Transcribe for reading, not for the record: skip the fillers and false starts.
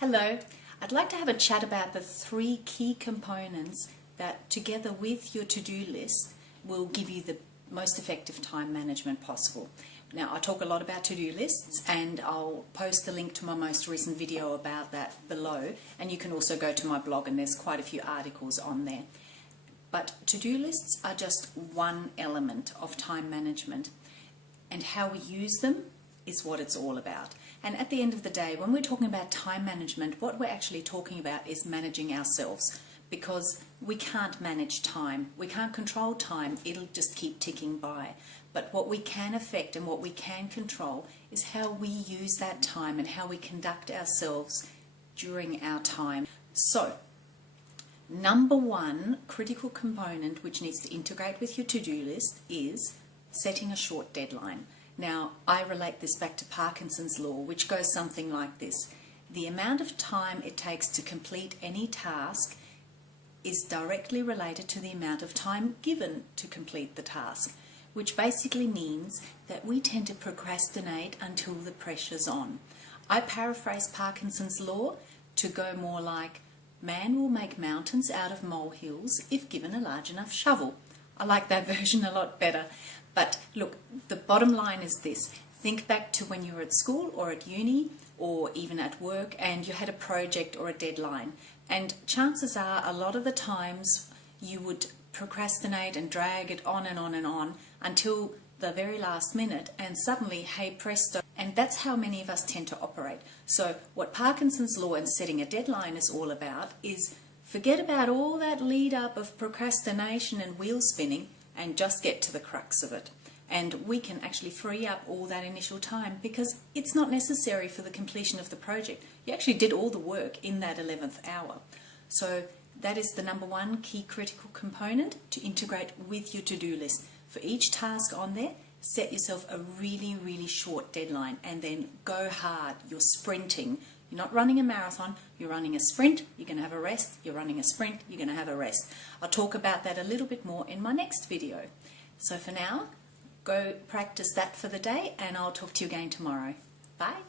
Hello, I'd like to have a chat about the three key components that together with your to-do list will give you the most effective time management possible. Now, I talk a lot about to-do lists and I'll post the link to my most recent video about that below, and you can also go to my blog and there's quite a few articles on there. But to-do lists are just one element of time management, and how we use them is what it's all about. And at the end of the day, when we're talking about time management, what we're actually talking about is managing ourselves, because we can't manage time. We can't control time. It'll just keep ticking by. But what we can affect and what we can control is how we use that time and how we conduct ourselves during our time. So, number one critical component which needs to integrate with your to-do list is setting a short deadline. Now, I relate this back to Parkinson's law, which goes something like this. The amount of time it takes to complete any task is directly related to the amount of time given to complete the task, which basically means that we tend to procrastinate until the pressure's on. I paraphrase Parkinson's law to go more like, man will make mountains out of molehills if given a large enough shovel. I like that version a lot better. But look, the bottom line is this. Think back to when you were at school or at uni or even at work and you had a project or a deadline. And chances are a lot of the times you would procrastinate and drag it on and on and on until the very last minute, and suddenly, hey presto. And that's how many of us tend to operate. So what Parkinson's law and setting a deadline is all about is forget about all that lead up of procrastination and wheel spinning and just get to the crux of it. And we can actually free up all that initial time because it's not necessary for the completion of the project. You actually did all the work in that 11th hour. So that is the number one key critical component to integrate with your to-do list. For each task on there, set yourself a really, really short deadline and then go hard. You're sprinting. You're not running a marathon, you're running a sprint, you're going to have a rest, you're running a sprint, you're going to have a rest. I'll talk about that a little bit more in my next video. So for now, go practice that for the day and I'll talk to you again tomorrow. Bye.